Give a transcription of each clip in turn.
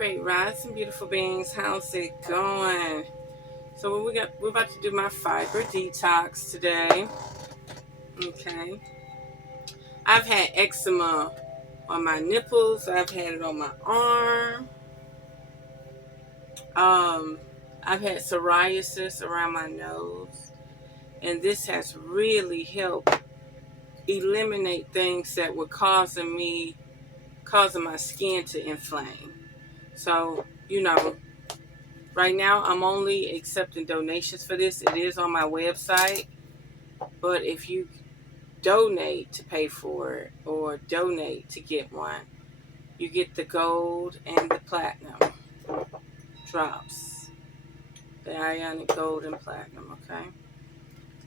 Great rising, beautiful beings. How's it going? So we're about to do my fiber detox today. Okay. I've had eczema on my nipples. I've had it on my arm. I've had psoriasis around my nose, and this has really helped eliminate things that were causing my skin to inflame. So, right now, I'm only accepting donations for this. It is on my website. But if you donate to pay for it or donate to get one, you get the gold and the platinum drops. The ionic gold and platinum, okay?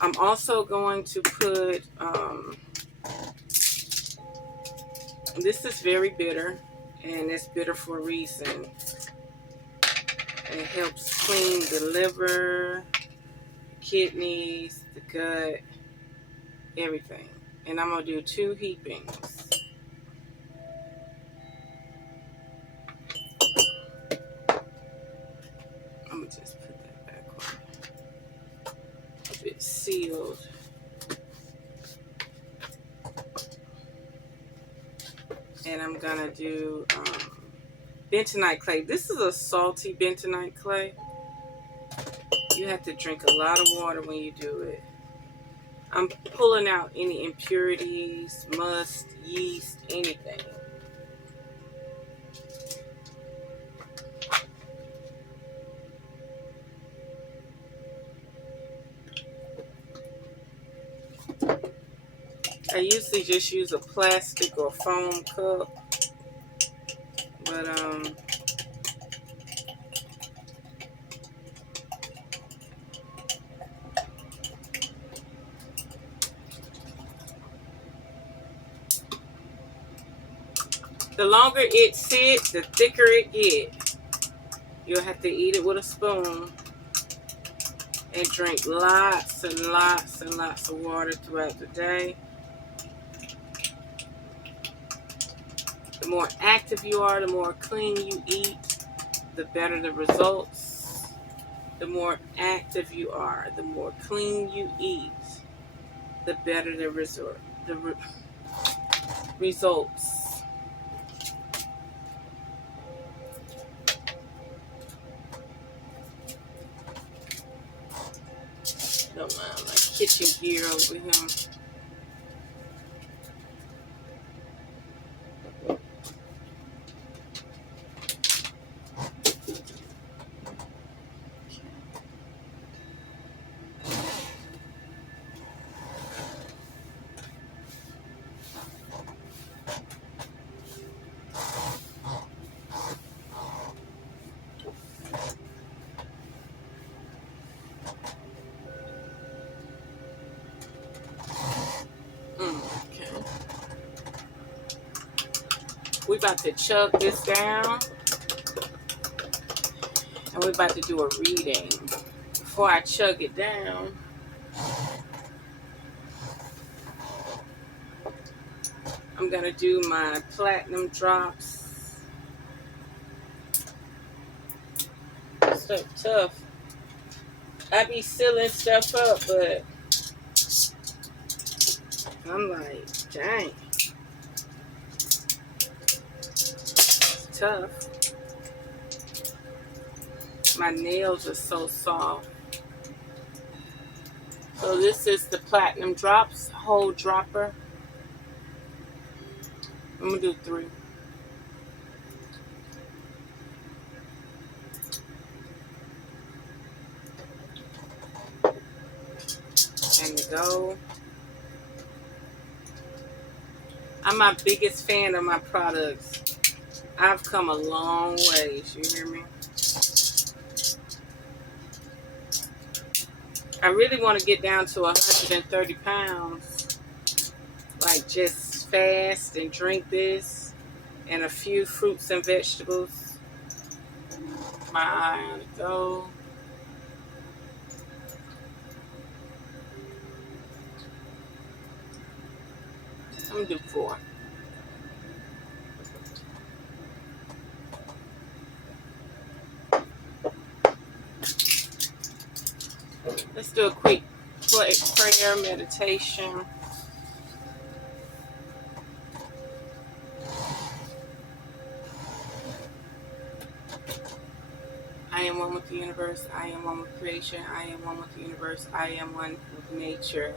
I'm also going to put, this is very bitter, and it's bitter for a reason. It helps clean the liver, kidneys, the gut, everything. And I'm going to do 2 heapings. I'm going to just put that back on. If it's sealed. And I'm going to do bentonite clay. This is a salty bentonite clay. You have to drink a lot of water when you do it. I'm pulling out any impurities, must, yeast, anything. I usually just use a plastic or foam cup, but the longer it sits, the thicker it gets. You'll have to eat it with a spoon and drink lots and lots and lots of water throughout the day. The more active you are, the more clean you eat, the better the results. The more active you are, the more clean you eat, the better the results. Don't mind my kitchen gear over here. Okay. We're about to chug this down, and we're about to do a reading. Before I chug it down, I'm going to do my platinum drops. Stuff tough. I be sealing stuff up, but I'm like, dang. It's tough. My nails are so soft. So this is the platinum drops, whole dropper. I'm going to do 3. And to go. I'm my biggest fan of my products. I've come a long ways, you hear me? I really want to get down to 130 pounds. Like just fast and drink this and a few fruits and vegetables. My eye on the go. I'm going to do 4. Let's do a quick prayer meditation. I am one with the universe. I am one with creation. I am one with the universe. I am one with nature.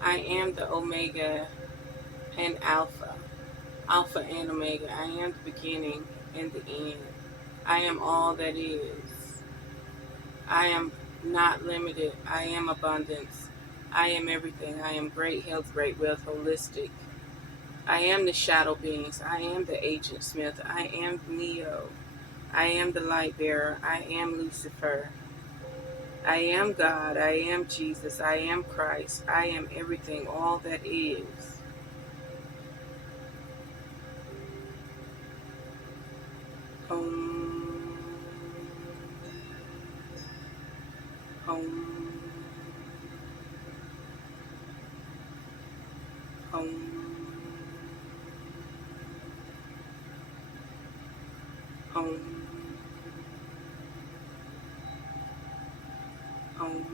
I am the Omega and Alpha. Alpha and Omega. I am the beginning and the end. I am all that is. I am not limited. I am abundance. I am everything. I am great health, great wealth, holistic. I am the shadow beings. I am the Agent Smith. I am Neo. I am the light bearer. I am Lucifer. I am God. I am Jesus. I am Christ. I am everything, all that is. Om. Om. Om. Om. Om.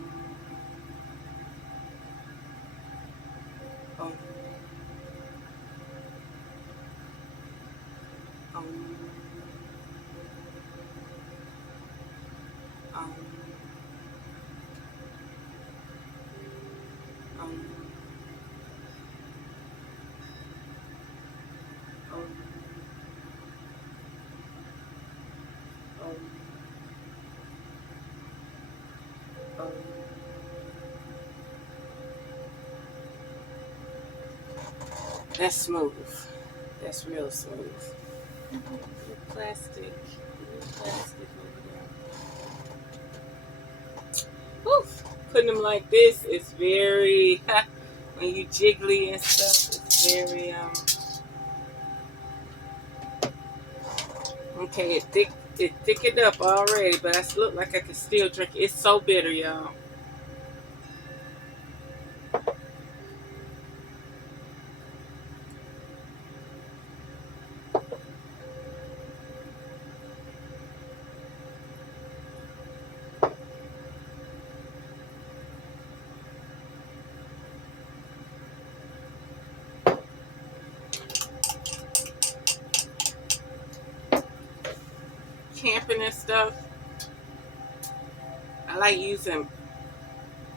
Om. Om. Om. Om. Om. Om. Om. That's smooth. That's real smooth. Plastic. Plastic over there. Oof. Putting them like this is very, when you jiggly and stuff, it's very, okay, it thickened up already, but I look like I can still drink it. It's so bitter, y'all. Camping and stuff, I like using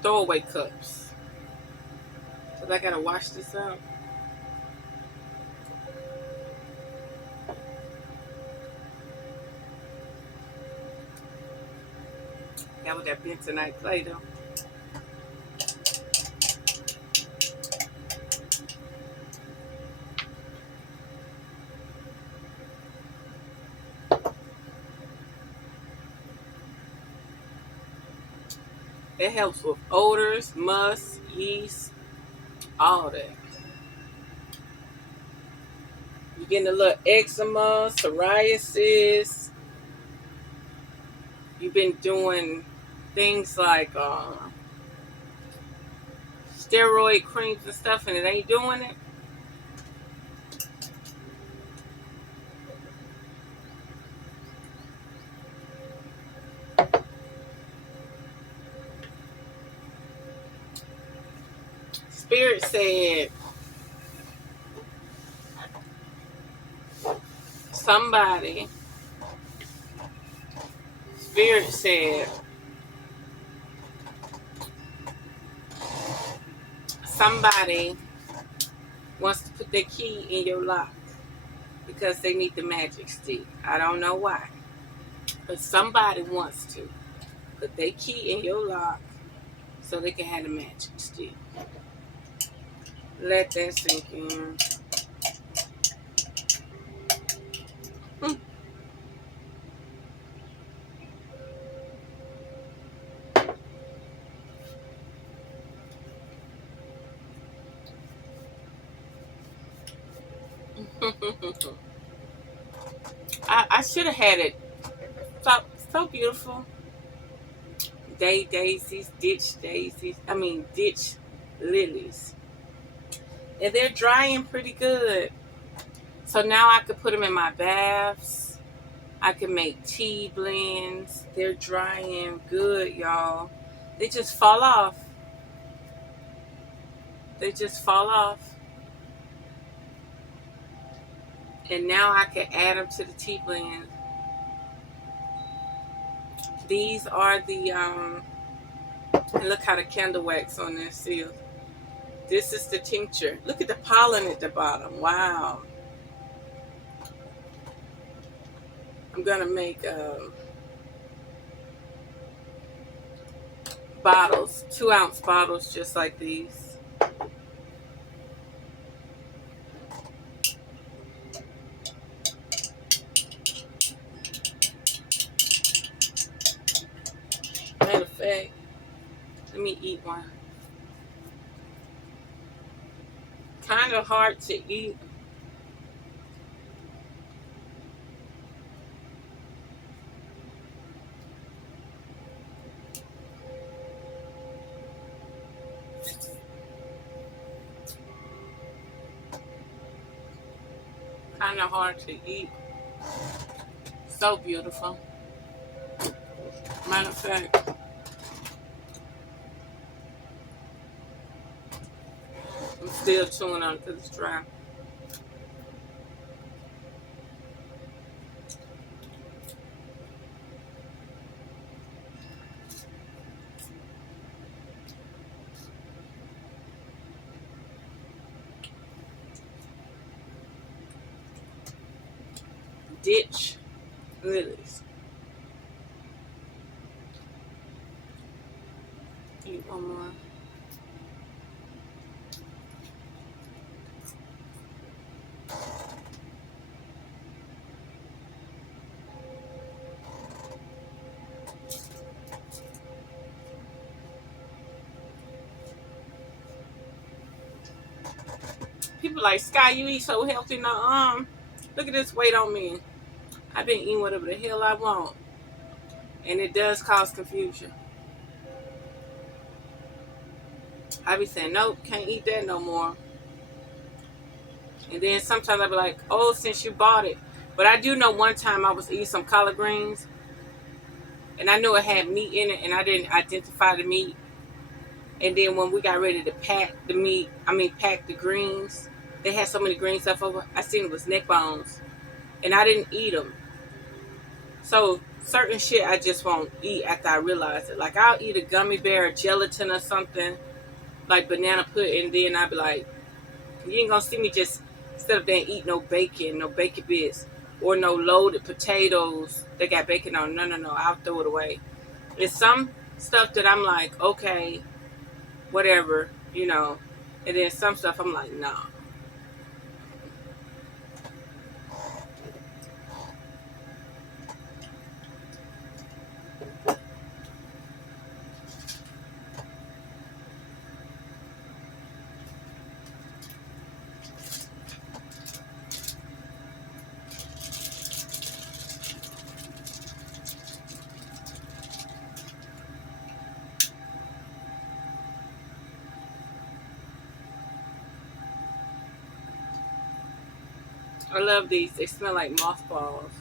throwaway cups. Cause I gotta wash this up. Yeah, with that bentonite clay though. It helps with odors, must, yeast, all that. You're getting a little eczema, psoriasis. You've been doing things like steroid creams and stuff, and it ain't doing it. Spirit said somebody. Spirit said somebody wants to put their key in your lock because they need the magic stick. I don't know why, but somebody wants to put their key in your lock so they can have the magic stick. Let that sink in. I should have had it so beautiful. Daisies, ditch lilies. And they're drying pretty good. So now I could put them in my baths. I can make tea blends. They're drying good, y'all. They just fall off. They just fall off. And now I can add them to the tea blend. These are the, and look how the candle wax on this seal. This is the tincture. Look at the pollen at the bottom. Wow. I'm going to make bottles, 2-ounce bottles just like these. Matter of fact, let me eat one. Kind of hard to eat. Kind of hard to eat. So beautiful. Matter of fact, I'm still chewing on it because it's dry. Ditch lilies. Eat one more. People like, Sky, you eat so healthy. No, look at this weight on me. I've been eating whatever the hell I want. And it does cause confusion. I be saying, nope, can't eat that no more. And then sometimes I be like, oh, since you bought it. But I do know one time I was eating some collard greens. And I knew it had meat in it. And I didn't identify the meat. And then when we got ready to pack the meat, pack the greens, they had so many green stuff over. I seen it was neck bones. And I didn't eat them. So certain shit I just won't eat after I realize it. Like I'll eat a gummy bear or gelatin or something, like banana pudding, and then I'll be like, you ain't gonna see me just, instead of then eat no bacon bits, or no loaded potatoes that got bacon on. No, I'll throw it away. It's some stuff that I'm like, okay, whatever, and then some stuff I'm like, nah. I love these. They smell like mothballs.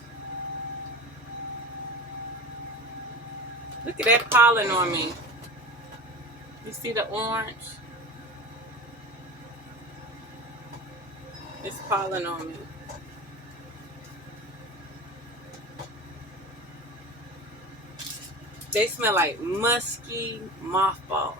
Look at that pollen on me. You see the orange? It's pollen on me. They smell like musky mothballs.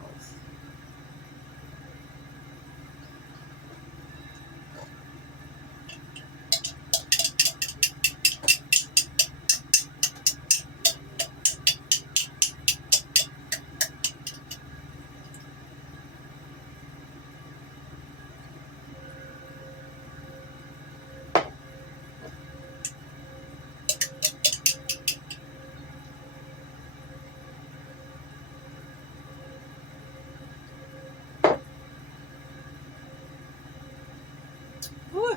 Ooh.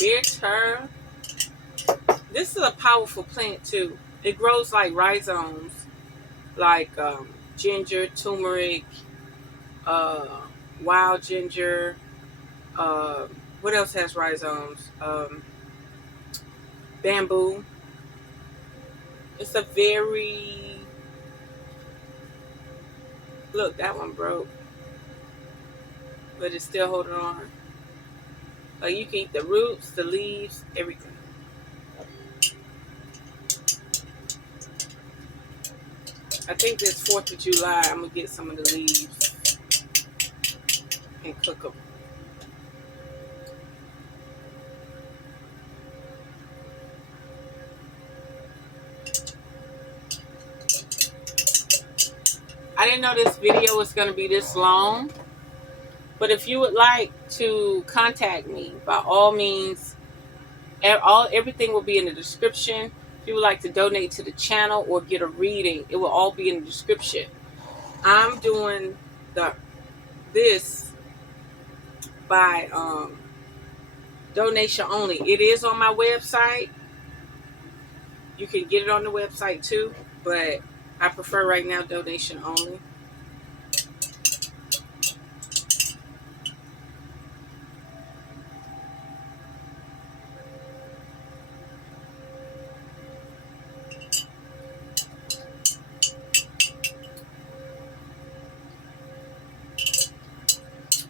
Bitter. This is a powerful plant too. It grows like rhizomes, like ginger, turmeric, uh, wild ginger. What else has rhizomes? Bamboo. It's a very Look, that one broke, but it's still holding on. Like, you can eat the roots, the leaves, everything. I think this 4th of July, I'm going to get some of the leaves and cook them. I didn't know this video was going to be this long, but if you would like to contact me, by all means, everything will be in the description. If you would like to donate to the channel or get a reading, it will all be in the description. I'm doing this by donation only. It is on my website. You can get it on the website too, but I prefer right now donation only.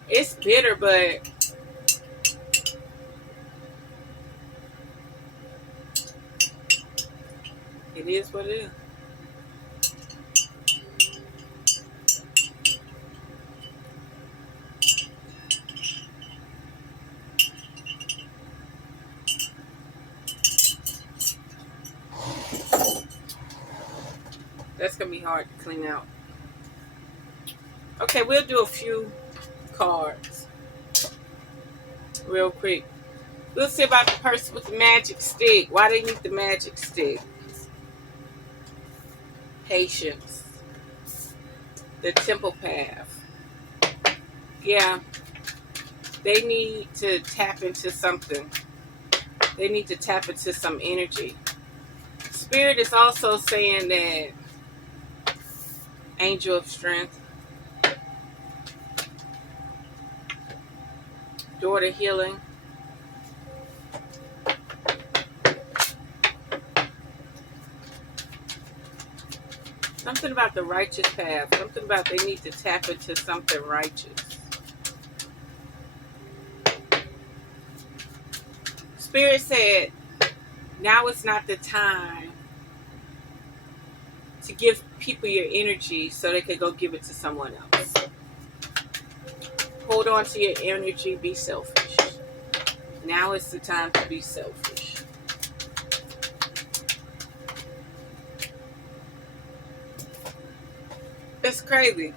It's bitter, but it is what it is. That's going to be hard to clean out. Okay, we'll do a few cards real quick. We'll see about the person with the magic stick. Why they need the magic stick? Patience. The temple path. Yeah. They need to tap into something. They need to tap into some energy. Spirit is also saying that angel of strength, door to healing, something about the righteous path, something about they need to tap into something righteous. Spirit said, now is not the time to give people your energy so they can go give it to someone else. Hold on to your energy, be selfish. Now is the time to be selfish. It's crazy.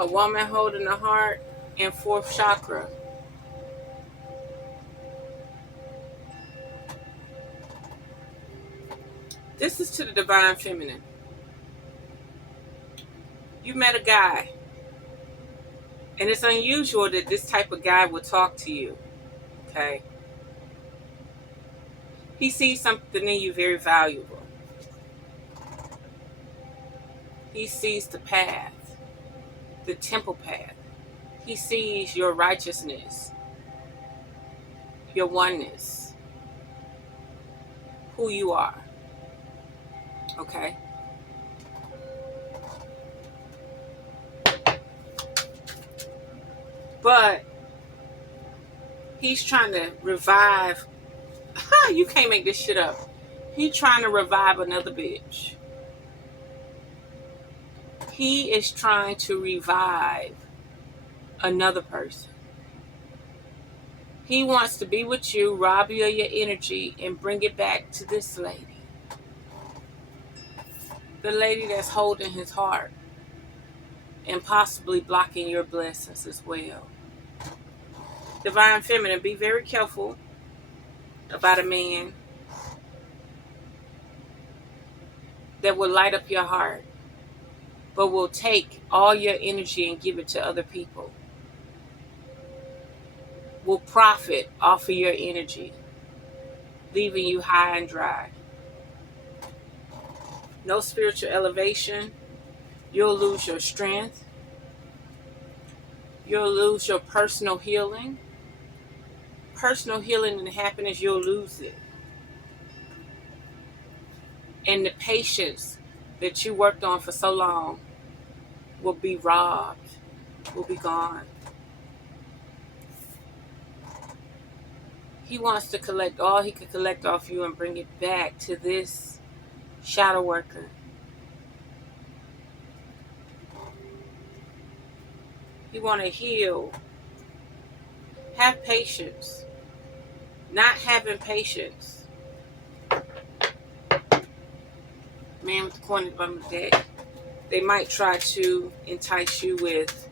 A woman holding a heart and 4th chakra. This is to the divine feminine. You met a guy, and it's unusual that this type of guy will talk to you, okay? He sees something in you very valuable. He sees the path, the temple path. He sees your righteousness, your oneness, who you are, okay? But he's trying to revive. You can't make this shit up. He's trying to revive another bitch. He is trying to revive another person. He wants to be with you, rob you of your energy, and bring it back to this lady. The lady that's holding his heart and possibly blocking your blessings as well. Divine feminine, be very careful about a man that will light up your heart, but will take all your energy and give it to other people. Will profit off of your energy, leaving you high and dry. No spiritual elevation. You'll lose your strength. You'll lose your personal healing. Personal healing and happiness, you'll lose it. And the patience that you worked on for so long will be robbed, will be gone. He wants to collect all he could collect off you and bring it back to this shadow worker. He want to heal. Have patience. Not having patience. Man with the coin at the bottom of the deck. They might try to entice you with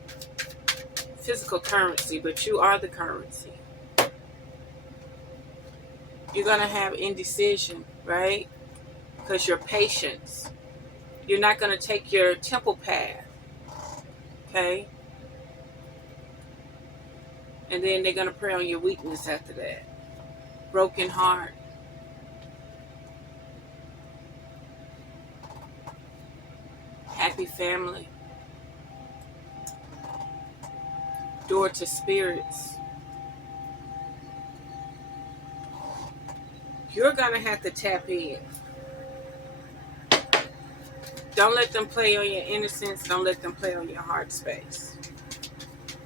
physical currency, but you are the currency. You're going to have indecision, right? Because your patience. You're not going to take your temple path. Okay? And then they're going to prey on your weakness after that. Broken heart. Happy family. Door to spirits. You're going to have to tap in. Don't let them play on your innocence. Don't let them play on your heart space.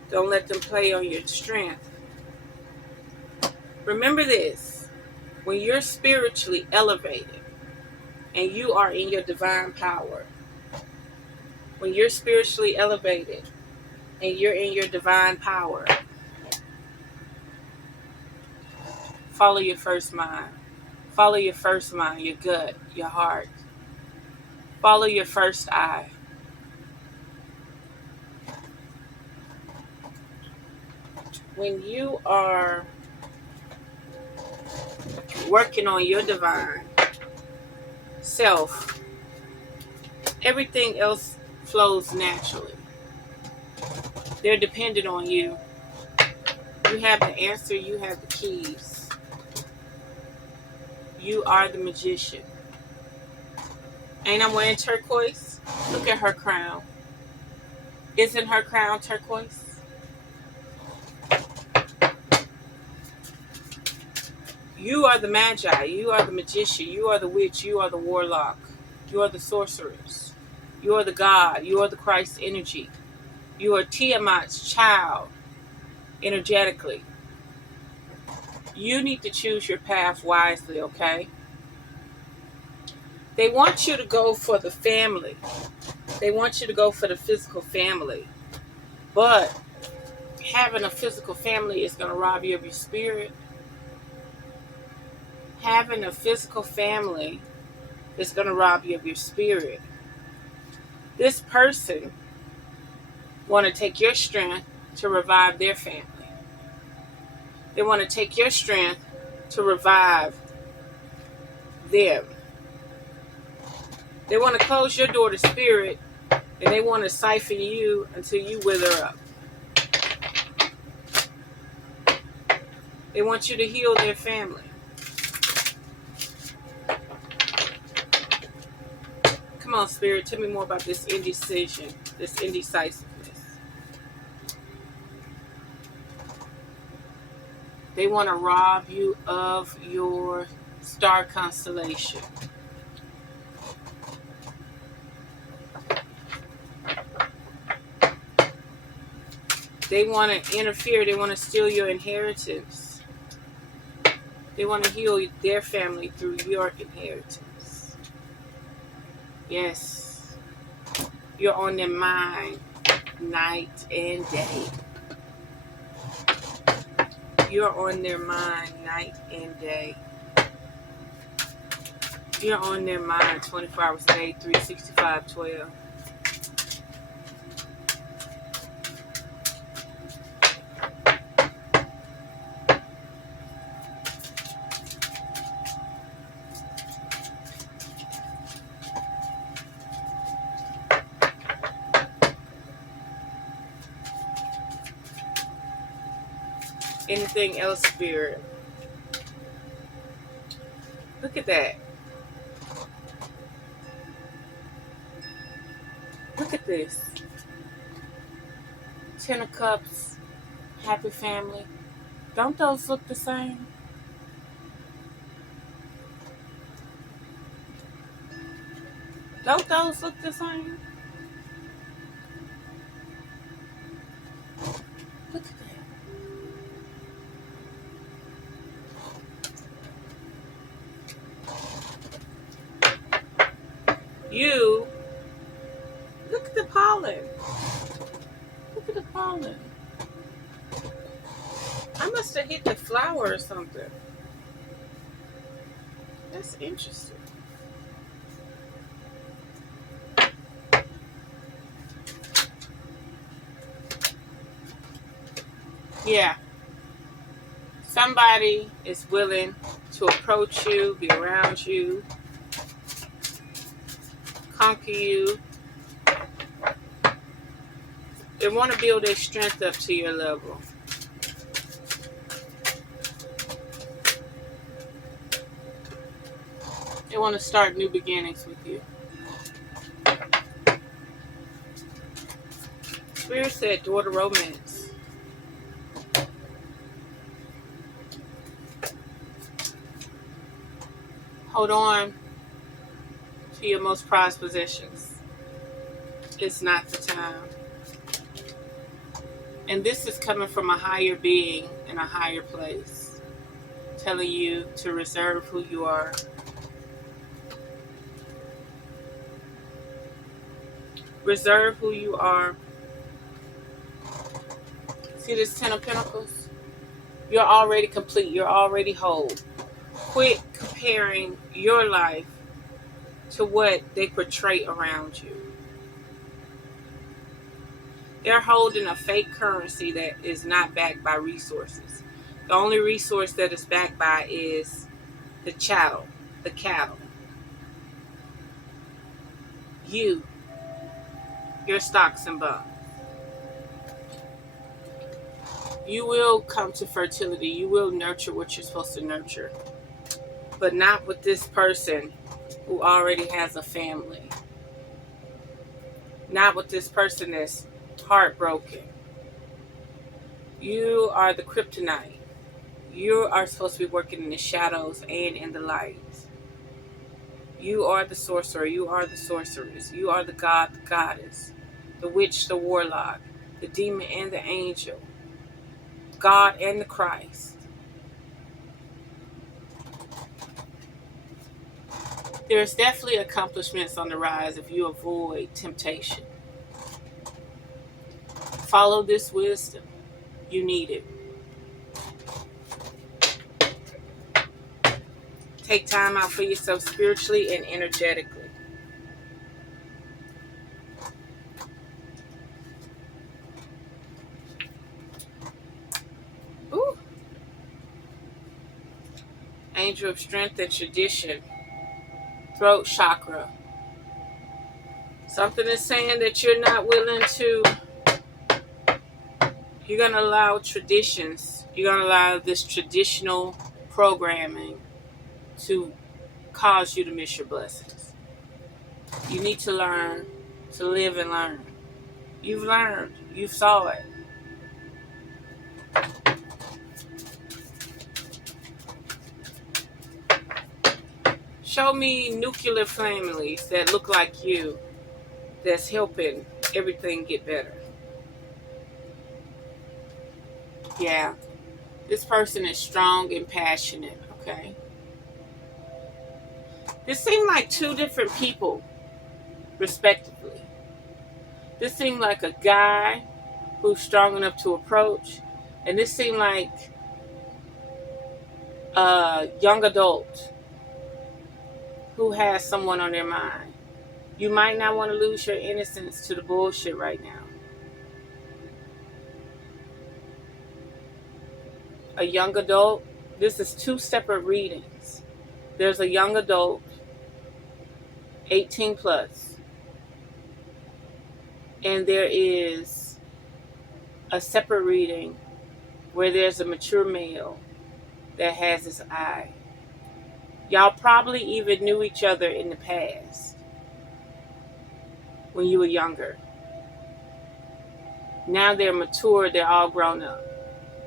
Don't let them play on your strength. Remember this. When you're spiritually elevated and you are in your divine power, when you're spiritually elevated and you're in your divine power, follow your first mind. Follow your first mind, your gut, your heart. Follow your first eye. When you are working on your divine self, everything else flows naturally. They're dependent on you. You have the answer. You have the keys. You are the magician. Ain't I wearing turquoise? Look at her crown. Isn't her crown turquoise? You are the magi. You are the magician. You are the witch. You are the warlock. You are the sorceress. You are the God. You are the Christ energy. You are Tiamat's child energetically. You need to choose your path wisely, okay? They want you to go for the family. They want you to go for the physical family. But having a physical family is going to rob you of your spirit. Having a physical family is going to rob you of your spirit. This person want to take your strength to revive their family. They want to take your strength to revive them. They want to close your door to spirit, and they want to siphon you until you wither up. They want you to heal their family. Come on, Spirit, tell me more about this indecision, this indecisiveness. They want to rob you of your star constellation. They want to interfere. They want to steal your inheritance. They want to heal their family through your inheritance. Yes. You're on their mind night and day. You're on their mind night and day. You're on their mind 24 hours a day, 365/12. Anything else, Spirit? Look at that. Look at this. Ten of Cups, happy family. Don't those look the same? Don't those look the same? Look at that. You, look at the pollen. Look at the pollen. I must have hit the flower or something. That's interesting. Yeah. Somebody is willing to approach you, be around you, conquer you. They want to build their strength up to your level. They want to start new beginnings with you. Spirit said, daughter romance. Hold on to your most prized possessions. It's not the time. And this is coming from a higher being in a higher place, telling you to reserve who you are. Reserve who you are. See this Ten of Pentacles? You're already complete. You're already whole. Quit comparing your life to what they portray around you. They're holding a fake currency that is not backed by resources. The only resource that is backed by is the chattel, the cattle. You, your stocks and bonds. You will come to fertility. You will nurture what you're supposed to nurture. But not with this person who already has a family. Not with this person that's heartbroken. You are the kryptonite. You are supposed to be working in the shadows and in the light. You are the sorcerer. You are the sorceress. You are the god, the goddess, the witch, the warlock, the demon and the angel, God and the Christ. There's definitely accomplishments on the rise if you avoid temptation. Follow this wisdom. You need it. Take time out for yourself spiritually and energetically. Ooh. Angel of strength and tradition. Throat chakra. Something is saying that you're not willing to. You're going to allow traditions. You're going to allow this traditional programming to cause you to miss your blessings. You need to learn to live and learn. You've learned. You saw it. Show me nuclear families that look like you, that's helping everything get better. Yeah. This person is strong and passionate, okay? This seemed like two different people, respectively. This seemed like a guy who's strong enough to approach, and this seemed like a young adult who has someone on their mind. You might not want to lose your innocence to the bullshit right now. A young adult, this is two separate readings. There's a young adult, 18 plus, and there is a separate reading where there's a mature male that has his eye. Y'all probably even knew each other in the past when you were younger. Now they're mature, they're all grown up.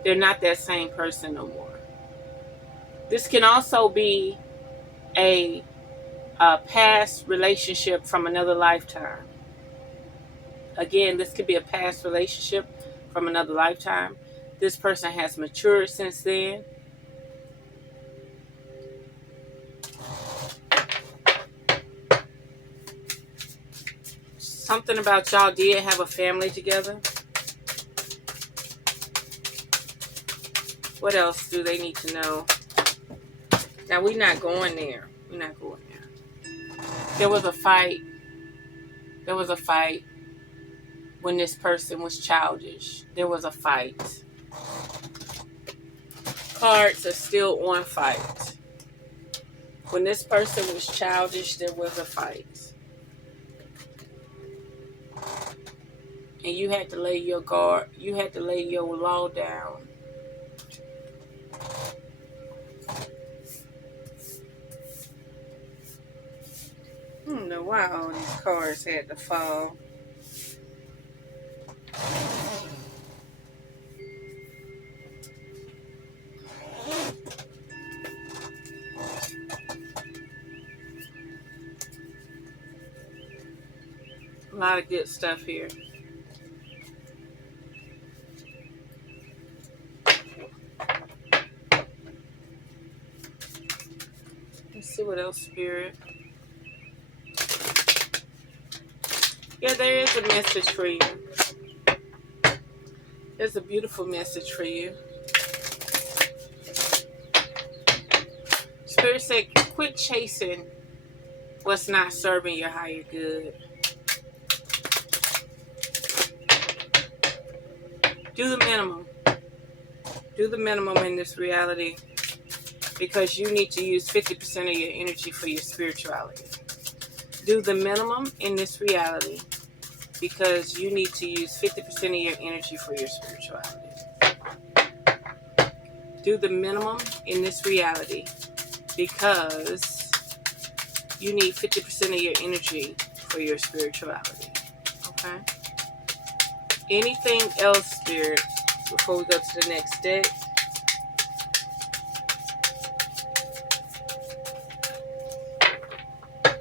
They're not that same person no more. This can also be a past relationship from another lifetime. Again, this could be a past relationship from another lifetime. This person has matured since then. Something about y'all did have a family together. What else do they need to know? Now, we're not going there. We're not going there. There was a fight. There was a fight when this person was childish. There was a fight. Cards are still on fight. When this person was childish, there was a fight. And you had to lay your guard, you had to lay your law down. I don't know why all these cards had to fall. A lot of good stuff here. Let's see what else, Spirit. Yeah, there is a message for you. There's a beautiful message for you. Spirit said, quit chasing what's not serving your higher good. Do the minimum. Do the minimum in this reality, because you need to use 50% of your energy for your spirituality. Do the minimum in this reality, because you need to use 50% of your energy for your spirituality. Do the minimum in this reality, because you need 50% of your energy for your spirituality. Okay? Anything else, Spirit, before we go to the next deck?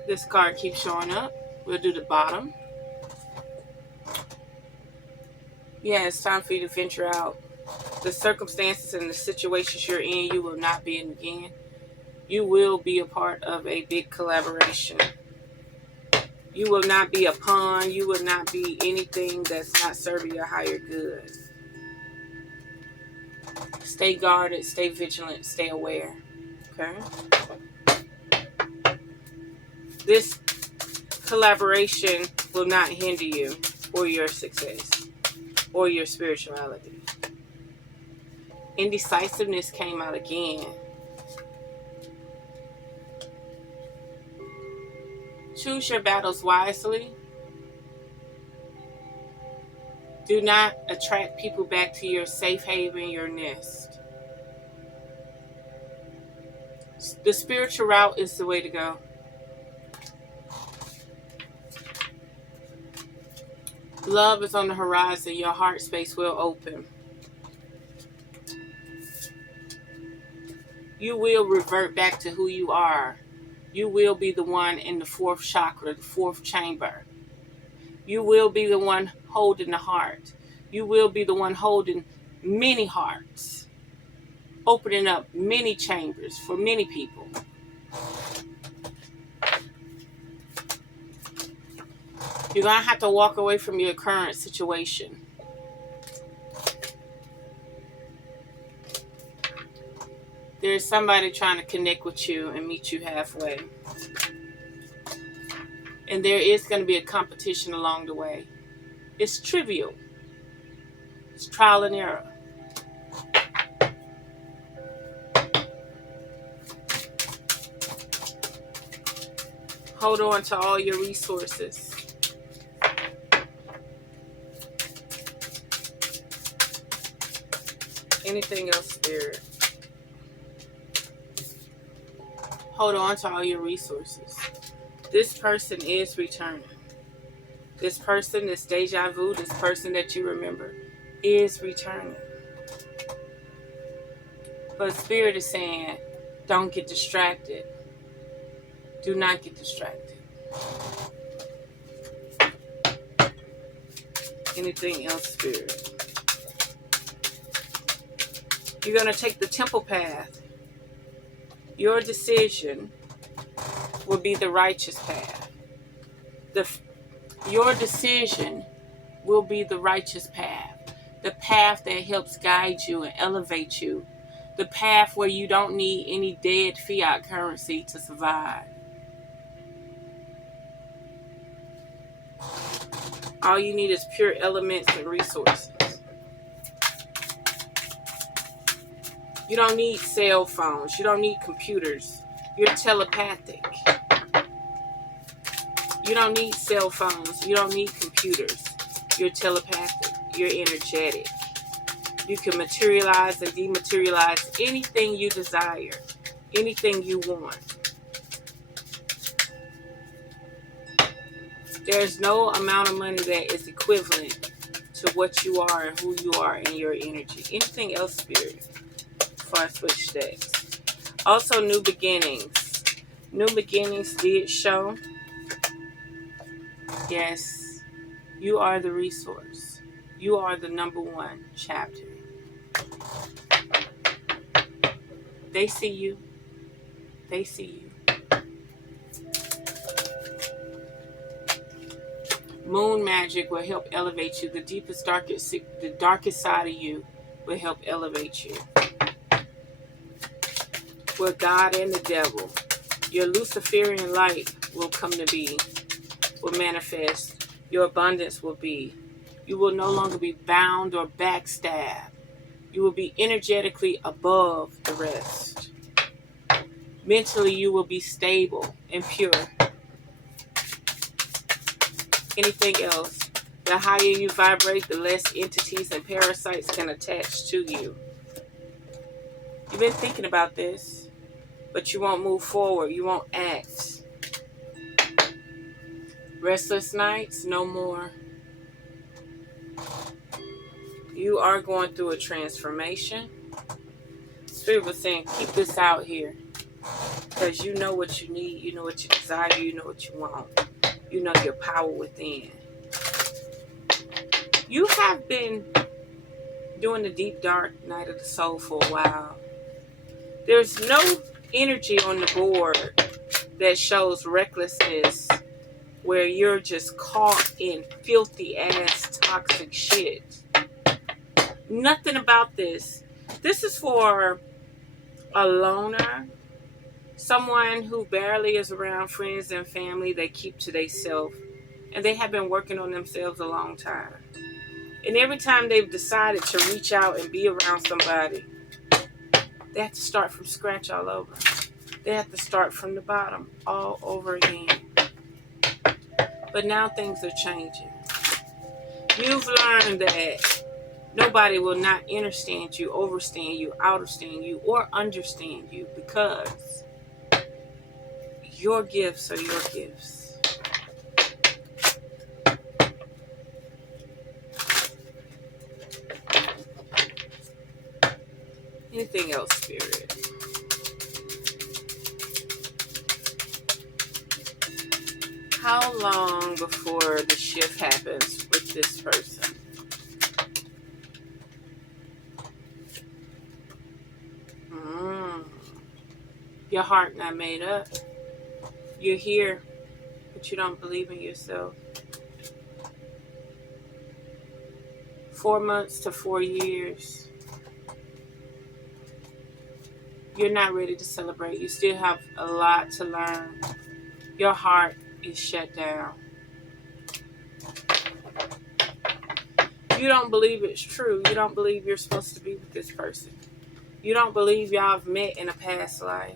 This card keeps showing up. We'll do the bottom. Yeah, it's time for you to venture out. The circumstances and the situations you're in, you will not be in again. You will be a part of a big collaboration. You will not be a pawn. You will not be anything that's not serving your higher good. Stay guarded, stay vigilant, stay aware. Okay? This collaboration will not hinder you or your success or your spirituality. Indecisiveness came out again. Choose your battles wisely. Do not attract people back to your safe haven, your nest. The spiritual route is the way to go. Love is on the horizon. Your heart space will open. You will revert back to who you are. You will be the one in the fourth chakra, the fourth chamber. You will be the one holding the heart. You will be the one holding many hearts, opening up many chambers for many people. You're going to have to walk away from your current situation. There's somebody trying to connect with you and meet you halfway. And there is going to be a competition along the way. It's trivial. It's trial and error. Hold on to all your resources. Anything else, Spirit? Hold on to all your resources. This person is returning. This person, this deja vu, this person that you remember is returning. But Spirit is saying, don't get distracted. Do not get distracted. Anything else, Spirit? You're going to take the temple path. Your decision will be the righteous path. Your decision will be the righteous path. The path that helps guide you and elevate you. The path where you don't need any dead fiat currency to survive. All you need is pure elements and resources. You don't need cell phones. You don't need computers. You're telepathic. You don't need cell phones. You don't need computers. You're telepathic. You're energetic. You can materialize and dematerialize anything you desire, anything you want. There's no amount of money that is equivalent to what you are and who you are in your energy. Anything else, Spirit, before I switch decks. Also, new beginnings. New beginnings did show. Yes, you are the resource. You are the number one chapter. They see you. They see you. Moon magic will help elevate you. The darkest side of you will help elevate you. With God and the devil, your Luciferian light will come to be, will manifest. Your abundance will be. You will no longer be bound or backstabbed. You will be energetically above the rest. Mentally, you will be stable and pure. Anything else? The higher you vibrate, the less entities and parasites can attach to you. You've been thinking about this, but you won't move forward. You won't act. Restless nights, no more. You are going through a transformation. Spirit was saying, keep this out here. Because you know what you need. You know what you desire. You know what you want. You know your power within. You have been doing the deep dark night of the soul for a while. There's no energy on the board that shows recklessness where you're just caught in filthy ass toxic shit. Nothing about this. This is for a loner, someone who barely is around friends and family. They keep to themselves, and they have been working on themselves a long time. And every time they've decided to reach out and be around somebody, they have to start from scratch all over. They have to start from the bottom all over again. But now things are changing. You've learned that nobody will not understand you, overstand you, outstand you, or understand you, because your gifts are your gifts. Anything else, Spirit? How long before the shift happens with this person? Your heart not made up. You're here, but you don't believe in yourself. 4 months to 4 years. You're not ready to celebrate. You still have a lot to learn. Your heart is shut down. You don't believe it's true. You don't believe you're supposed to be with this person. You don't believe y'all have met in a past life.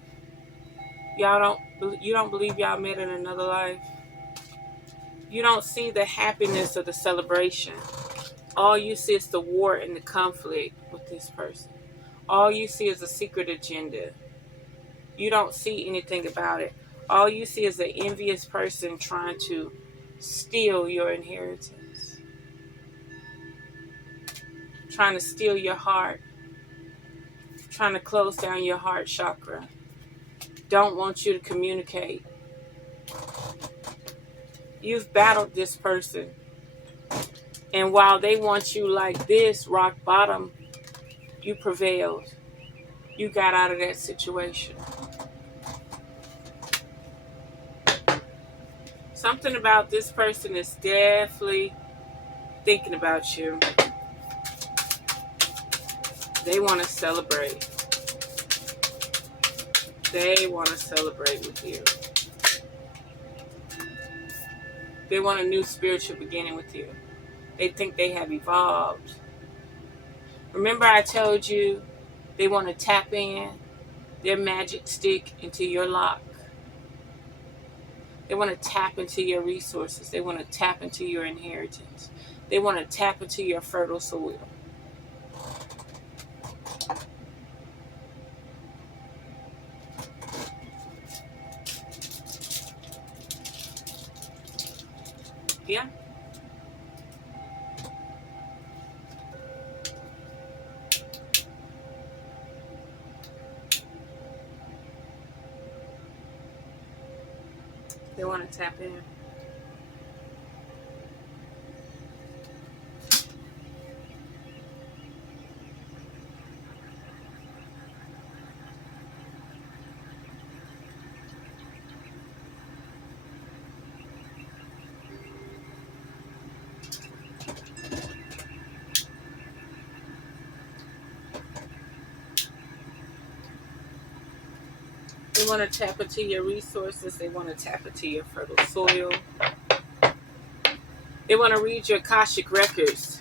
You don't believe y'all met in another life. You don't see the happiness of the celebration. All you see is the war and the conflict with this person. All you see is a secret agenda. You don't see anything about it. All you see is an envious person trying to steal your inheritance, trying to steal your heart, trying to close down your heart chakra, don't want you to communicate. You've battled this person, and while they want you like this, rock bottom, you prevailed. You got out of that situation. Something about this person is definitely thinking about you. They want to celebrate. They want to celebrate with you. They want a new spiritual beginning with you. They think they have evolved. Remember I told you they want to tap in their magic stick into your lock. They want to tap into your resources. They want to tap into your inheritance. They want to tap into your fertile soil. Yeah. They want to tap in. They want to tap into your resources. They want to tap into your fertile soil. They want to read your Akashic records.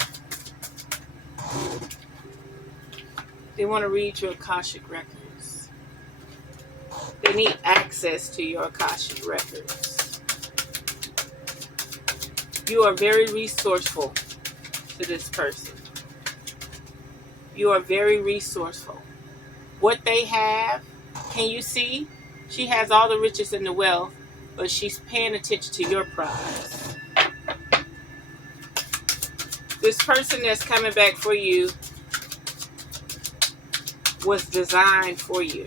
They want to read your Akashic records. They need access to your Akashic records. You are very resourceful to this person. You are very resourceful. What they have, can you see? She has all the riches and the wealth, but she's paying attention to your prize. This person that's coming back for you was designed for you.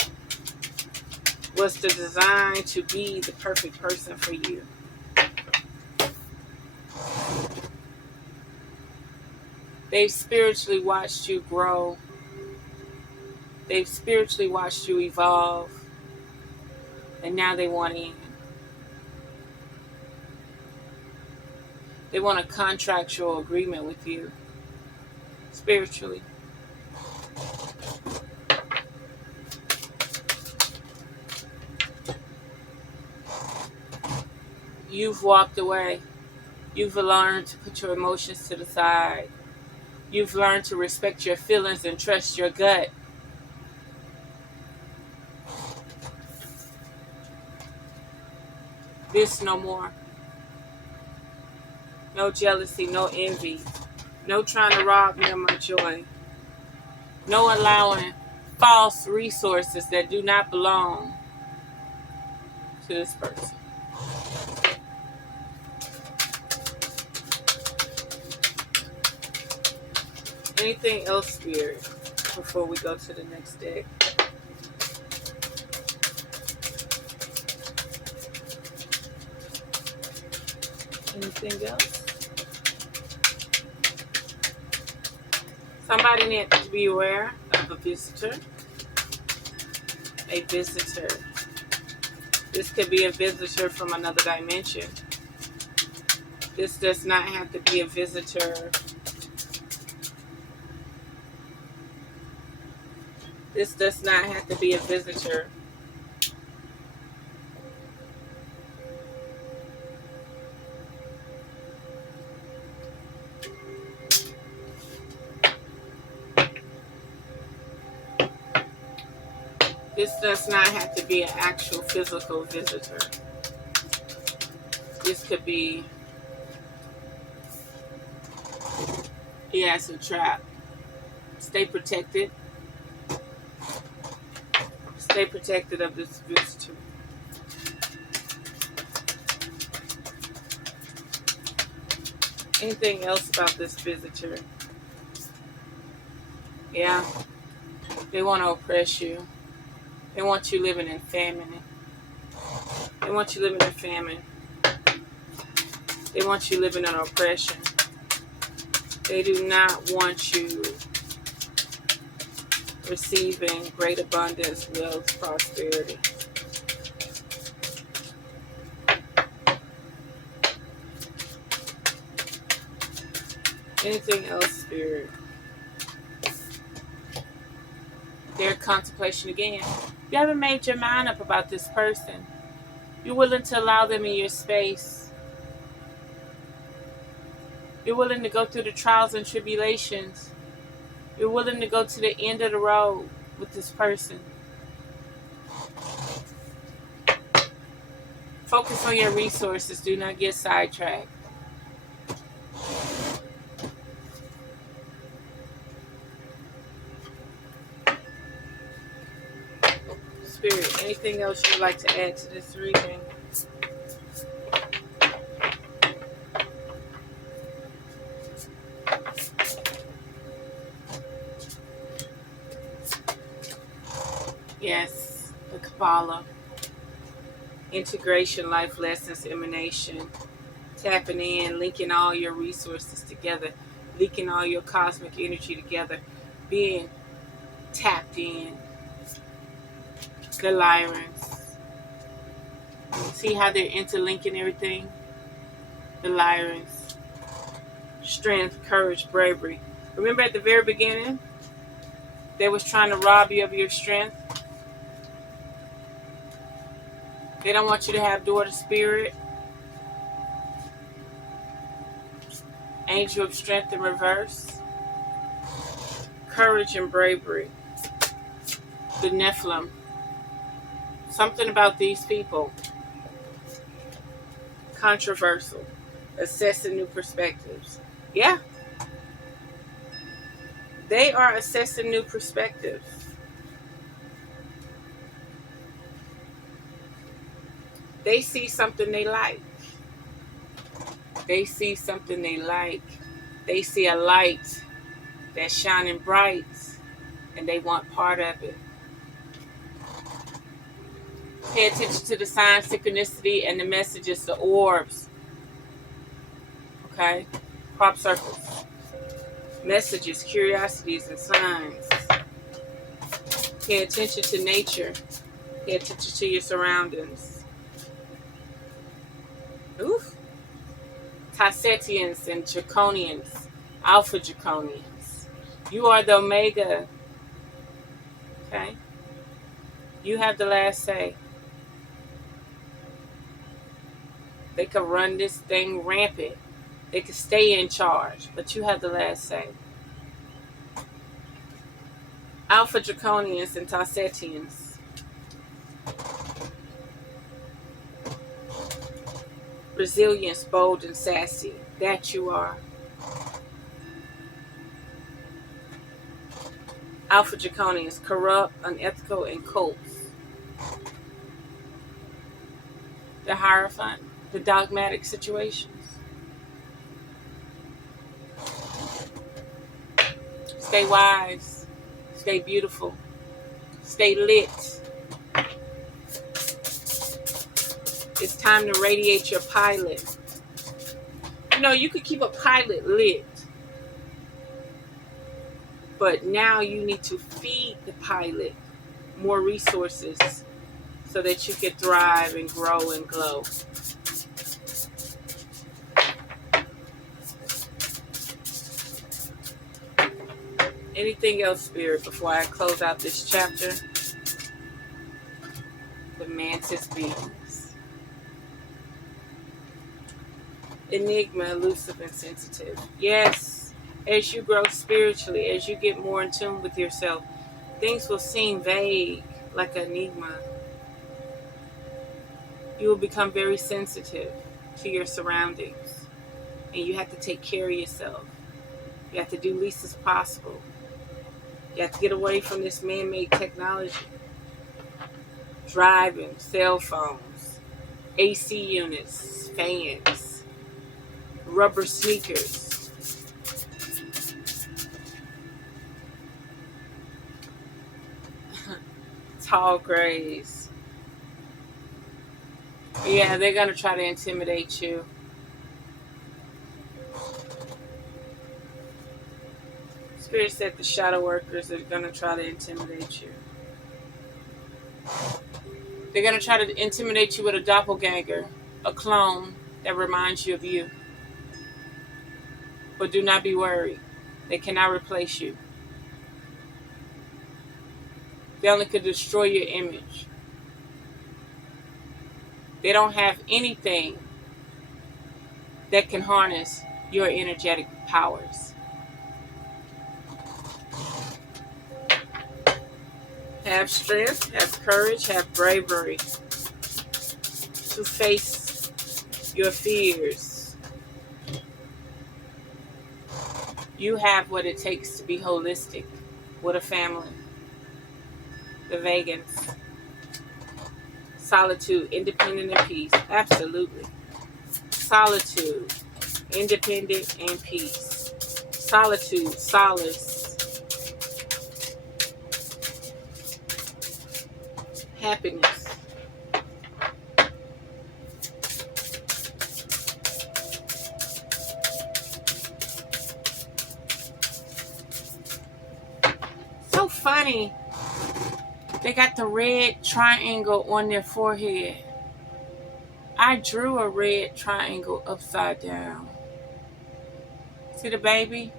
Was designed to be the perfect person for you. They've spiritually watched you grow. They've spiritually watched you evolve. And now they want in. They want a contractual agreement with you. Spiritually. You've walked away. You've learned to put your emotions to the side. You've learned to respect your feelings and trust your gut. This no more. No jealousy, no envy. No trying to rob me of my joy. No allowing false resources that do not belong to this person. Anything else, Spirit, before we go to the next deck? Anything else? Somebody needs to be aware of a visitor. A visitor. This could be a visitor from another dimension. This does not have to be a visitor. This does not have to be a visitor. This does not have to be an actual physical visitor. This could be, yeah, it's a trap. Stay protected. Stay protected of this visitor. Anything else about this visitor? Yeah, they want to oppress you. They want you living in famine. They want you living in famine. They want you living in oppression. They do not want you receiving great abundance, wealth, prosperity. Anything else, Spirit? Their contemplation again. You haven't made your mind up about this person. You're willing to allow them in your space. You're willing to go through the trials and tribulations. You're willing to go to the end of the road with this person. Focus on your resources. Do not get sidetracked. Spirit, anything else you'd like to add to this reading? Yes, the Kabbalah. Integration, life lessons, emanation. Tapping in, linking all your resources together. Linking all your cosmic energy together. Being tapped in. The Lyrans. See how they're interlinking everything? The Lyrans. Strength, courage, bravery. Remember at the very beginning, they was trying to rob you of your strength. They don't want you to have daughter spirit. Angel of strength in reverse. Courage and bravery. The Nephilim. Something about these people. Controversial. Assessing new perspectives. Yeah. They are assessing new perspectives. They see something they like. They see something they like. They see a light that's shining bright, and they want part of it. Pay attention to the signs, synchronicity, and the messages, the orbs. Okay? Crop circles. Messages, curiosities, and signs. Pay attention to nature. Pay attention to your surroundings. Oof. Tassetians and Draconians. Alpha Draconians. You are the Omega. Okay? You have the last say. They could run this thing rampant. They could stay in charge, but you have the last say. Alpha Draconians and Tassetians. Resilience, bold, and sassy. That you are. Alpha Draconians, corrupt, unethical, and cults. The Hierophant, the dogmatic situations. Stay wise. Stay beautiful. Stay lit. It's time to radiate your pilot. You know, you could keep a pilot lit, but now you need to feed the pilot more resources so that you can thrive and grow and glow. Anything else, Spirit, before I close out this chapter? The mantis beings. Enigma, elusive and sensitive. Yes, as you grow spiritually, as you get more in tune with yourself, things will seem vague, like an enigma. You will become very sensitive to your surroundings, and you have to take care of yourself. You have to do least as possible. You have to get away from this man-made technology. Driving, cell phones, AC units, fans, rubber sneakers. Tall grays. Yeah, they're going to try to intimidate you. Spirit said the shadow workers are going to try to intimidate you. They're going to try to intimidate you with a doppelganger, a clone that reminds you of you. But do not be worried. They cannot replace you. They only could destroy your image. They don't have anything that can harness your energetic powers. Have strength, have courage, have bravery to face your fears. You have what it takes to be holistic with a family. The vegans. Solitude, independent, and peace. Absolutely. Solitude, independent, and peace. Solitude, solace, happiness. So funny. They got the red triangle on their forehead. I drew a red triangle upside down. See the baby?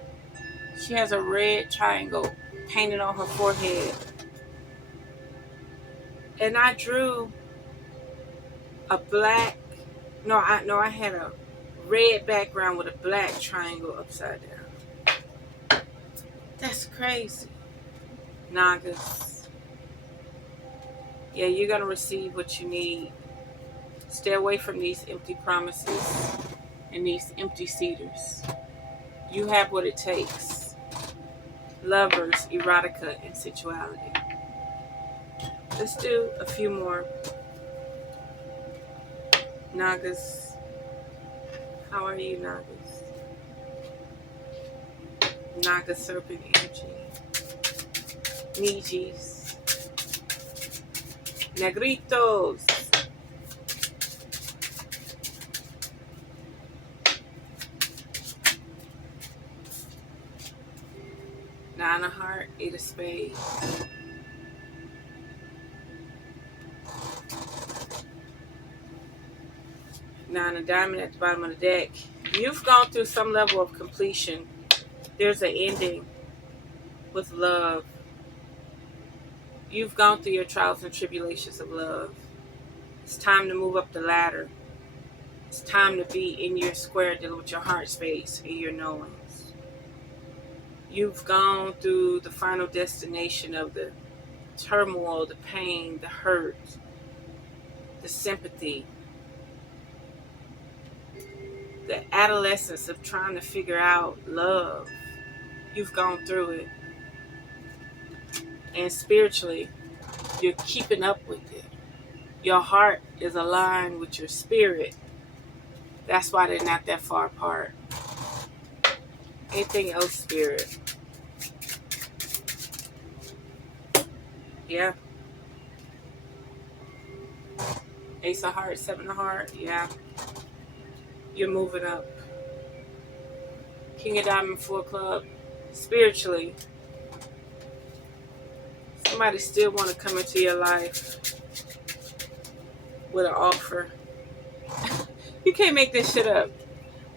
She has a red triangle painted on her forehead. And I drew a black, I had a red background with a black triangle upside down. That's crazy. Nagas. Yeah, you're going to receive what you need. Stay away from these empty promises and these empty cedars. You have what it takes. Lovers, erotica, and sensuality. Let's do a few more. Nagas. How are you, Nagas? Naga serpent energy. Nijis. Negritos. Nine of heart, 8 of spades. Nine of diamond at the bottom of the deck. You've gone through some level of completion. There's an ending with love. You've gone through your trials and tribulations of love. It's time to move up the ladder. It's time to be in your square dealing with your heart space and your knowings. You've gone through the final destination of the turmoil, the pain, the hurt, the sympathy, the adolescence of trying to figure out love. You've gone through it. And spiritually, you're keeping up with it. Your heart is aligned with your spirit. That's why they're not that far apart. Anything else, spirit? Yeah. Ace of heart, 7 of heart. Yeah. You're moving up. King of diamond, 4 club. Spiritually, somebody still want to come into your life with an offer. You can't make this shit up.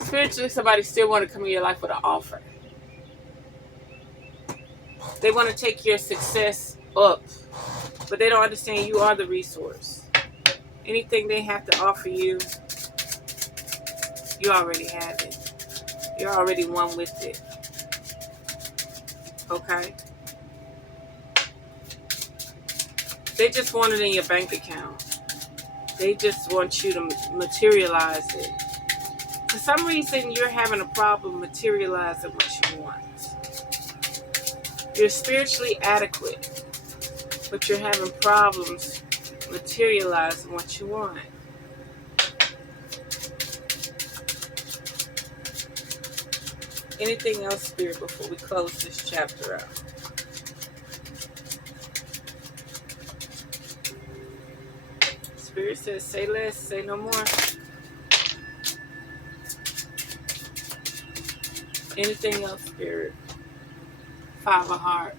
Spiritually, somebody still want to come in your life with an offer. They want to take your success up, but they don't understand you are the resource. Anything they have to offer you, you already have it. You're already one with it. Okay? They just want it in your bank account. They just want you to materialize it. For some reason, you're having a problem materializing what you want. You're spiritually adequate, but you're having problems materializing what you want. Anything else, Spirit, before we close this chapter out? Spirit says, say less, say no more. Anything else, Spirit? Five of Heart.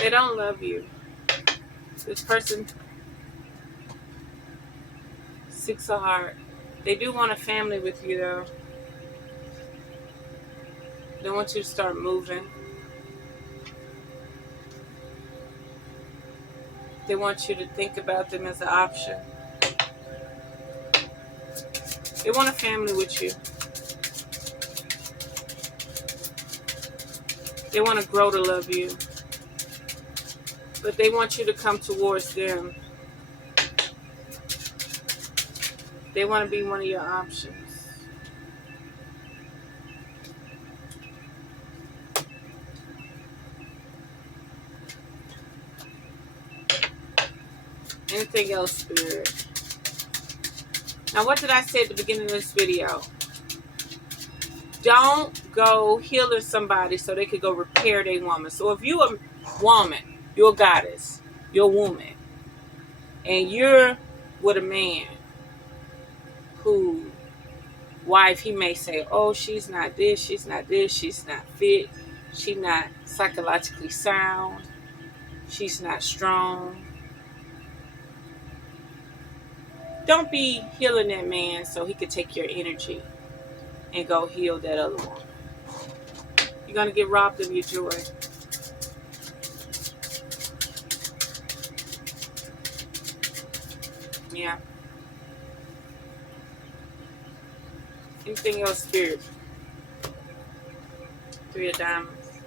They don't love you. This person, Six of Heart. They do want a family with you, though. They want you to start moving. They want you to think about them as an option. They want a family with you. They want to grow to love you. But they want you to come towards them. They want to be one of your options. Anything else, Spirit? Now, what did I say at the beginning of this video? Don't go healing somebody so they could go repair their woman. So if you're a woman, you're a goddess, you're a woman, and you're with a man who, wife, he may say, oh, she's not this, she's not this, she's not fit, she's not psychologically sound, she's not strong. Don't be healing that man so he could take your energy and go heal that other woman. You're going to get robbed of your joy. Yeah. Anything else, Spirit? Three of Diamonds.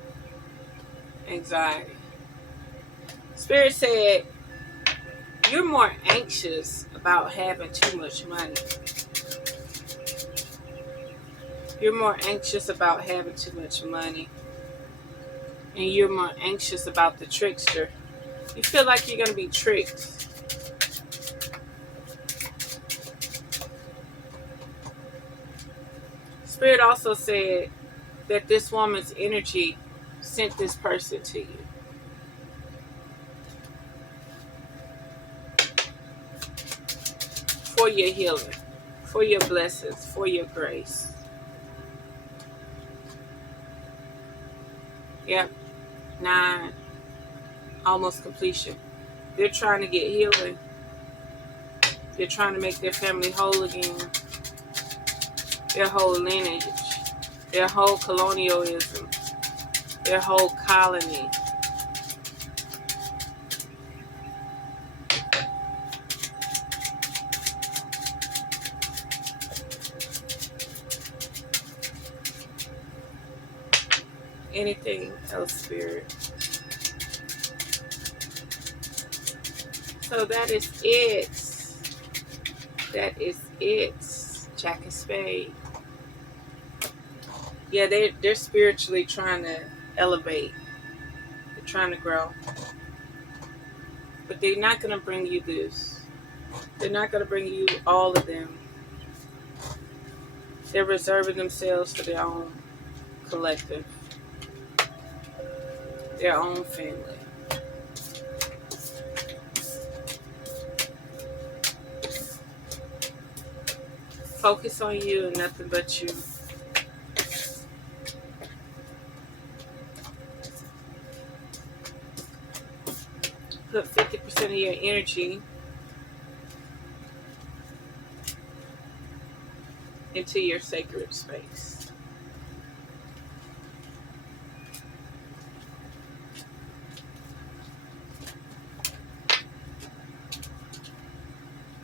Anxiety. Spirit said, you're more anxious about having too much money. You're more anxious about having too much money. And you're more anxious about the trickster. You feel like you're going to be tricked. Spirit also said that this woman's energy sent this person to you. For your healing, for your blessings, for your grace. Yep. 9. Almost completion. They're trying to get healing. They're trying to make their family whole again. Their whole lineage. Their whole colonialism. Their whole colony. Anything else, Spirit? So that is it. That is it. Jack of Spades. Yeah, they're spiritually trying to elevate. They're trying to grow. But they're not going to bring you this. They're not going to bring you all of them. They're reserving themselves for their own collective. Their own family. Focus on you and nothing but you. Put 50% of your energy into your sacred space.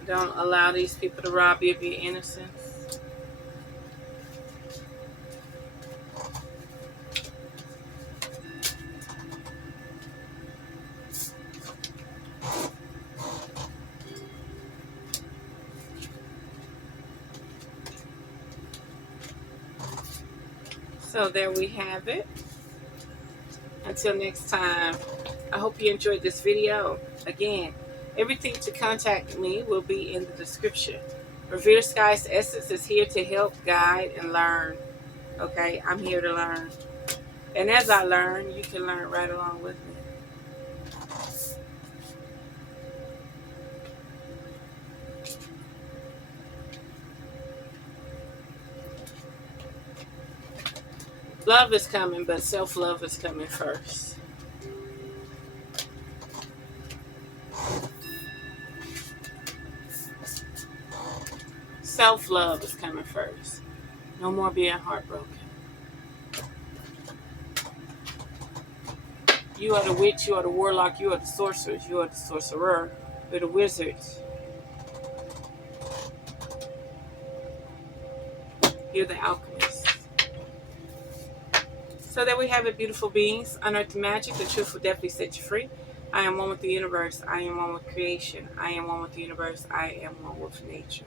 Don't allow these people to rob you of your innocence. So there we have it. Until next time, I hope you enjoyed this video. Again, everything to contact me will be in the description. RevereSkye'sEssence is here to help, guide, and learn. Okay, I'm here to learn. And as I learn, you can learn right along with me. Love is coming, but self-love is coming first. Self-love is coming first. No more being heartbroken. You are the witch, you are the warlock, you are the sorceress, you are the sorcerer, you're the wizards. You're the alchemist. So there we have it, beautiful beings. Unearth the magic. The truth will definitely set you free. I am one with the universe. I am one with creation. I am one with the universe. I am one with nature.